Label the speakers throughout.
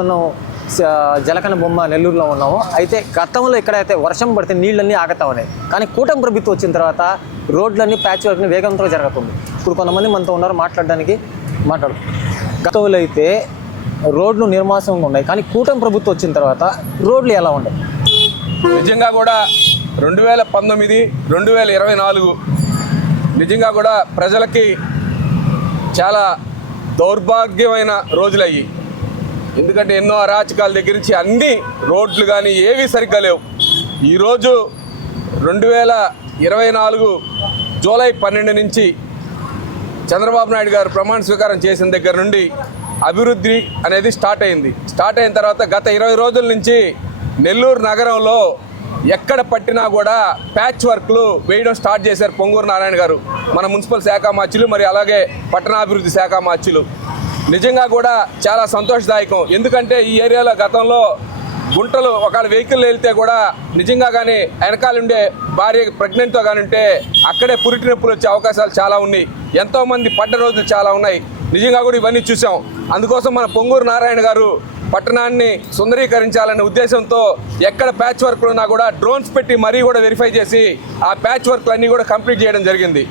Speaker 1: మనం జలకన బొమ్మ నెల్లూరులో ఉన్నాము. అయితే గతంలో ఎక్కడైతే వర్షం పడితే నీళ్ళన్నీ ఆగతా ఉన్నాయి. కానీ కూటమి ప్రభుత్వం వచ్చిన తర్వాత రోడ్లన్నీ ప్యాచ్ వర్క్ని వేగంతో జరుగుతుంది ఇప్పుడు కొంతమంది మనతో ఉన్నారు మాట్లాడడానికి. మాట్లాడు. గతంలో అయితే రోడ్లు నిర్మాసంగా ఉన్నాయి. కానీ కూటమి ప్రభుత్వం వచ్చిన తర్వాత రోడ్లు ఎలా ఉన్నాయి
Speaker 2: నిజంగా కూడా రెండు వేల పంతొమ్మిది రెండు వేల ఇరవై నాలుగు నిజంగా కూడా ప్రజలకి చాలా దౌర్భాగ్యమైన రోజులయ్యి. ఎందుకంటే ఎన్నో అరాచకాల దగ్గర నుంచి అన్ని రోడ్లు కానీ ఏవి సరిగ్గా లేవు. ఈరోజు రెండు వేల ఇరవై నాలుగు జూలై పన్నెండు నుంచి చంద్రబాబు నాయుడు గారు ప్రమాణ స్వీకారం చేసిన దగ్గర నుండి అభివృద్ధి అనేది స్టార్ట్ అయింది. స్టార్ట్ అయిన తర్వాత గత ఇరవై రోజుల నుంచి నెల్లూరు నగరంలో ఎక్కడ పట్టినా కూడా ప్యాచ్ వర్క్లు వేయడం స్టార్ట్ చేశారు పొంగూరు నారాయణ గారు. మన మున్సిపల్ శాఖ మార్చులు మరి అలాగే పట్టణాభివృద్ధి శాఖ మార్చులు నిజంగా కూడా చాలా సంతోషదాయకం. ఎందుకంటే ఈ ఏరియాలో గతంలో గుంటలు ఒకవేళ వెహికల్ వెళ్తే కూడా నిజంగా కానీ వెనకాల ఉండే భార్య ప్రెగ్నెంట్తో కానీ ఉంటే అక్కడే పురిటి నొప్పులు వచ్చే అవకాశాలు చాలా ఉన్నాయి. ఎంతోమంది పడ్డ రోజులు చాలా ఉన్నాయి. నిజంగా కూడా ఇవన్నీ చూసాం. అందుకోసం మన పొంగూరు నారాయణ గారు పట్టణాన్ని సుందరీకరించాలనే ఉద్దేశంతో ఎక్కడ ప్యాచ్ వర్క్లు ఉన్నా కూడా డ్రోన్స్ పెట్టి మరీ కూడా వెరిఫై చేసి ఆ ప్యాచ్ వర్క్లు అన్నీ కూడా కంప్లీట్ చేయడం జరిగింది.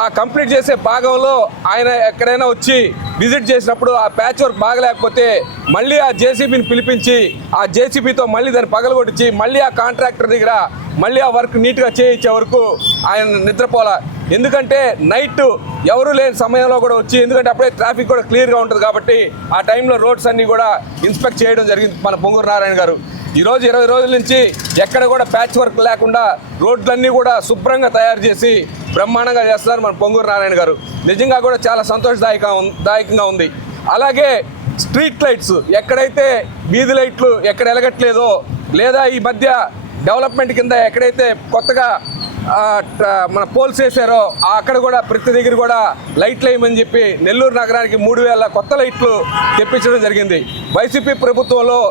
Speaker 2: ఆ కంప్లీట్ చేసే భాగంలో ఆయన ఎక్కడైనా వచ్చి విజిట్ చేసినప్పుడు ఆ ప్యాచ్ వర్క్ బాగలేకపోతే మళ్ళీ ఆ జేసీబీని పిలిపించి ఆ జేసీబీతో మళ్ళీ దాన్ని పగలగొట్టించి మళ్ళీ ఆ కాంట్రాక్టర్ దగ్గర మళ్ళీ ఆ వర్క్ నీట్గా చేయించే వరకు ఆయన నిద్రపోలా. ఎందుకంటే నైట్ ఎవరు లేని సమయంలో కూడా వచ్చి ఎందుకంటే అప్పుడే ట్రాఫిక్ కూడా క్లియర్గా ఉంటుంది కాబట్టి ఆ టైంలో రోడ్స్ అన్నీ కూడా ఇన్స్పెక్ట్ చేయడం జరిగింది మన పొంగూరు నారాయణ గారు. ఈరోజు ఇరవై రోజుల నుంచి ఎక్కడ కూడా ప్యాచ్ వర్క్ లేకుండా రోడ్లన్నీ కూడా శుభ్రంగా తయారు చేసి బ్రహ్మాండంగా చేస్తున్నారు మన పొంగూరు నారాయణ గారు. నిజంగా కూడా చాలా సంతోషదాయక దాయకంగా ఉంది. అలాగే స్ట్రీట్ లైట్స్ ఎక్కడైతే వీధి లైట్లు ఎక్కడ ఎలగట్లేదో లేదా ఈ మధ్య డెవలప్మెంట్ కింద ఎక్కడైతే కొత్తగా మన పోల్స్ వేసారో అక్కడ కూడా ప్రతి దగ్గర కూడా లైట్లు వేయమని చెప్పి నెల్లూరు నగరానికి మూడు వేల కొత్త లైట్లు తెప్పించడం జరిగింది. వైసీపీ ప్రభుత్వంలో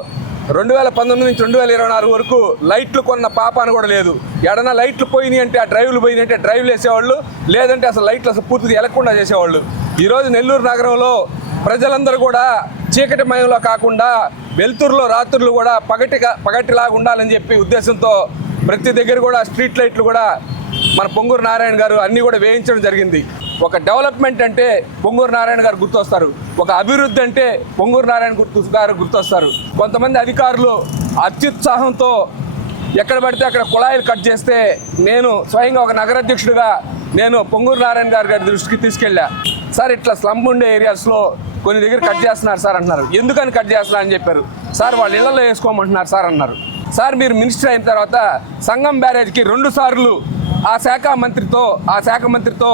Speaker 2: రెండు వేల పంతొమ్మిది నుంచి రెండు వేల ఇరవై నాలుగు వరకు లైట్లు కొన్న పాపాన కూడా లేదు. ఎడన లైట్లు పోయినాయి అంటే ఆ డ్రైవ్లు పోయినాయి అంటే డ్రైవ్లు వేసేవాళ్ళు లేదంటే అసలు లైట్లు అసలు పూర్తిగా వెలగకుండా చేసేవాళ్ళు. ఈరోజు నెల్లూరు నగరంలో ప్రజలందరూ కూడా చీకటి మయంలో కాకుండా వెలుతురులో రాత్రులు కూడా పగటిగా పగటిలాగా ఉండాలని చెప్పి ఉద్దేశంతో ప్రతి దగ్గర కూడా స్ట్రీట్ లైట్లు కూడా మన పొంగూరు నారాయణ గారు అన్నీ కూడా వేయించడం జరిగింది. ఒక డెవలప్మెంట్ అంటే పొంగూరు నారాయణ గారు గుర్తొస్తారు. ఒక అభివృద్ధి అంటే పొంగూరు నారాయణ గుర్తు గారు గుర్తొస్తారు. కొంతమంది అధికారులు అత్యుత్సాహంతో ఎక్కడ పడితే అక్కడ కుళాయిలు కట్ చేస్తే నేను స్వయంగా ఒక నగరాధ్యక్షుడిగా నేను పొంగూరు నారాయణ గారి గారి దృష్టికి తీసుకెళ్ళా. సార్ ఇట్లా స్లమ్ ఉండే ఏరియాస్లో కొన్ని దగ్గర కట్ చేస్తున్నారు సార్ అంటున్నారు. ఎందుకని కట్ చేస్తున్నారు అని చెప్పారు. సార్ వాళ్ళ ఇళ్ళలో వేసుకోమంటున్నారు సార్ అన్నారు. సార్ మీరు మినిస్టర్ అయిన తర్వాత సంగం బ్యారేజ్కి రెండు సార్లు ఆ శాఖ మంత్రితో ఆ శాఖ మంత్రితో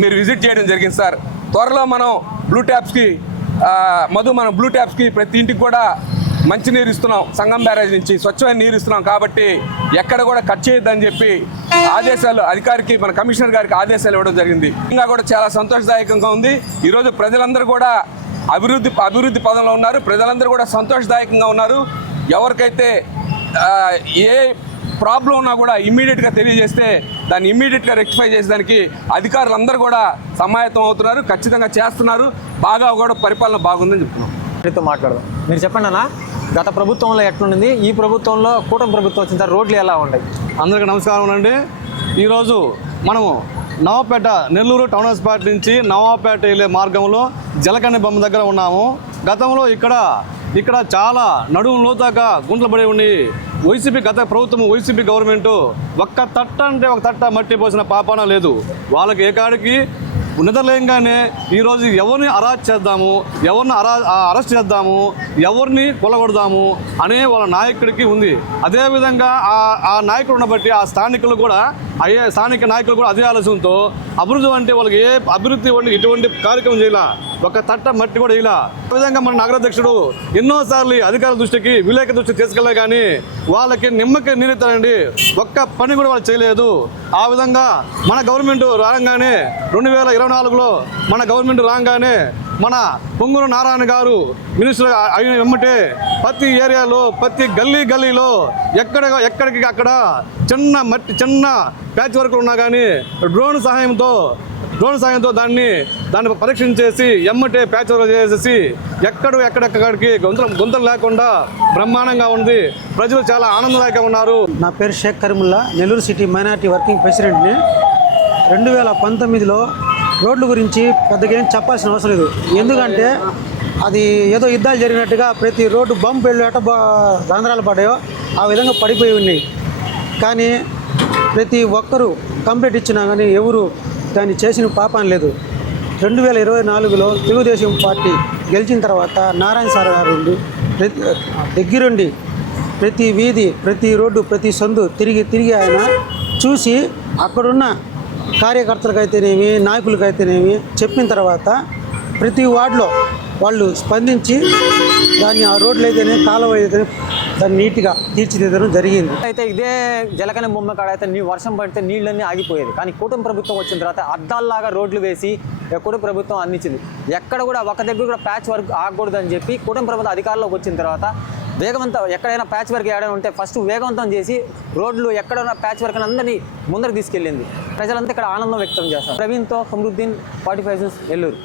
Speaker 2: మీరు విజిట్ చేయడం జరిగింది సార్. త్వరలో మనం బ్లూ ట్యాప్స్కి మధు మనం బ్లూ ట్యాప్స్కి ప్రతి ఇంటికి కూడా మంచి నీరు ఇస్తున్నాం. సంగం బ్యారేజ్ నుంచి స్వచ్ఛమైన నీరు ఇస్తున్నాం కాబట్టి ఎక్కడ కూడా కట్ చేయొద్దని చెప్పి ఆదేశాలు అధికారికి మన కమిషనర్ గారికి ఆదేశాలు ఇవ్వడం జరిగింది. ఇంకా కూడా చాలా సంతోషదాయకంగా ఉంది. ఈరోజు ప్రజలందరూ కూడా అభివృద్ధి అభివృద్ధి పదంలో ఉన్నారు. ప్రజలందరూ కూడా సంతోషదాయకంగా ఉన్నారు. ఎవరికైతే ఏ ప్రాబ్లం ఉన్నా కూడా ఇమ్మీడియట్గా తెలియజేస్తే దాన్ని ఇమ్మీడియట్గా రెక్టిఫై చేసేదానికి అధికారులందరూ కూడా సమాయత్తం అవుతున్నారు ఖచ్చితంగా చేస్తున్నారు. బాగా కూడా పరిపాలన బాగుందని చెప్తున్నాం.
Speaker 1: మీతో మాట్లాడదాం. మీరు చెప్పండి అన్న గత ప్రభుత్వంలో ఎట్లుండింది? ఈ ప్రభుత్వంలో కూటమి ప్రభుత్వం వచ్చిన తర్వాత రోడ్లు ఎలా ఉన్నాయి?
Speaker 3: అందరికీ నమస్కారం అండి. ఈరోజు మనము నవాపేట నెల్లూరు టౌన్ హాస్పిటల్ నుంచి నవాపేట వెళ్ళే మార్గంలో జలకన్య బొమ్మ దగ్గర ఉన్నాము. గతంలో ఇక్కడ ఇక్కడ చాలా నడుము లోతాక గుంటలు పడి ఉండి వైసీపీ గత ప్రభుత్వం వైసీపీ గవర్నమెంట్ ఒక్క తట్ట అంటే ఒక తట్ట మట్టి పోసిన పాపాన లేదు. వాళ్ళకి ఏ కాడికి? నిద్రలేయంగానే ఈరోజు ఎవరిని అరెస్ట్ చేద్దాము ఎవరిని అరా ఆ అరెస్ట్ చేద్దాము ఎవరిని కొలగొడదాము అనే వాళ్ళ నాయకుడికి ఉంది. అదేవిధంగా ఆ ఆ నాయకుడు ఉన్నబట్టి ఆ స్థానికులు కూడా అయ్యే స్థానిక నాయకులు కూడా అదే ఆలోచనతో అభివృద్ధి అంటే వాళ్ళకి ఏ అభివృద్ధి వాళ్ళకి ఎటువంటి కార్యక్రమం చేయాల. ఒక తట్ట మట్టి కూడా ఇలా విధంగా మన నగరాధ్యక్షుడు ఎన్నోసార్లు అధికారుల దృష్టికి విలేక దృష్టికి తీసుకెళ్ళే కానీ వాళ్ళకి నిమ్మకి నీరెత్తారండి. ఒక్క పని కూడా వాళ్ళు చేయలేదు. ఆ విధంగా మన గవర్నమెంట్ రాగానే రెండు వేల ఇరవై నాలుగులో మన గవర్నమెంట్ రాగానే మన పొంగూరు నారాయణ గారు మినిస్టర్ అయిన వెమ్మటే ప్రతి ఏరియాలో ప్రతి గల్లీ గల్లీలో ఎక్కడ ఎక్కడికి అక్కడ చిన్న మట్టి చిన్న ప్యాచ్ వర్క్ ఉన్నా కానీ డ్రోన్ సహాయంతో డ్రోన్ సాయంతో దాన్ని దాన్ని పరీక్షించేసి ఎమ్మటే ప్యాచ్ వర్క్ చేసేసి ఎక్కడ ఎక్కడెక్కడికి గొంతులు గొంతులు లేకుండా బ్రహ్మాండంగా ఉంది. ప్రజలు చాలా ఆనందదాయకంగా ఉన్నారు.
Speaker 4: నా పేరు Sheikh Karimulla Nellore city minority working ప్రెసిడెంట్ని. రెండు వేల పంతొమ్మిదిలో రోడ్ల గురించి పెద్దగా ఏం చెప్పాల్సిన అవసరం లేదు. ఎందుకంటే అది ఏదో యుద్ధాలు జరిగినట్టుగా ప్రతి రోడ్డు బంప్ వెళ్ళేట రంధ్రాలు పడ్డాయో ఆ విధంగా పడిపోయి ఉన్నాయి. కానీ ప్రతి ఒక్కరూ కంప్లీట్ ఇచ్చినా కానీ ఎవరు దాన్ని చేసిన పాపం లేదు. రెండు వేల ఇరవై నాలుగులో తెలుగుదేశం పార్టీ గెలిచిన తర్వాత నారాయణ సార్ గారు ఉండి ప్రతి దగ్గరుండి ప్రతి వీధి ప్రతి రోడ్డు ప్రతి సందు తిరిగి తిరిగి ఆయన చూసి అక్కడున్న కార్యకర్తలకైతేనేమి నాయకులకైతేనేమి చెప్పిన తర్వాత ప్రతి వార్డులో వాళ్ళు స్పందించి దాన్ని ఆ రోడ్లు అయితేనే కాలువ అయితేనే దాన్ని నీట్గా తీర్చిదిద్దడం జరిగింది.
Speaker 1: అయితే ఇదే జలకన బొమ్మ కాడ అయితే నీ వర్షం పడితే నీళ్ళన్నీ ఆగిపోయేది. కానీ కూటమి ప్రభుత్వం వచ్చిన తర్వాత అద్దాల్లాగా రోడ్లు వేసి కూటమి ప్రభుత్వం అందించింది. ఎక్కడ కూడా ఒక దగ్గర కూడా ప్యాచ్ వర్క్ ఆగకూడదని చెప్పి కూటమి ప్రభుత్వం అధికారంలోకి వచ్చిన తర్వాత వేగవంతం ఎక్కడైనా ప్యాచ్ వర్క్ ఏడైనా ఉంటే ఫస్ట్ వేగవంతం చేసి రోడ్లు ఎక్కడైనా ప్యాచ్ వర్క్ అందరినీ ముందరకు తీసుకెళ్ళింది. ప్రజలంతా ఇక్కడ ఆనందం వ్యక్తం చేస్తారు. ప్రవీణ్తో సమృద్దీన్ ఫార్టీ ఫైవ్ ఎల్లూరు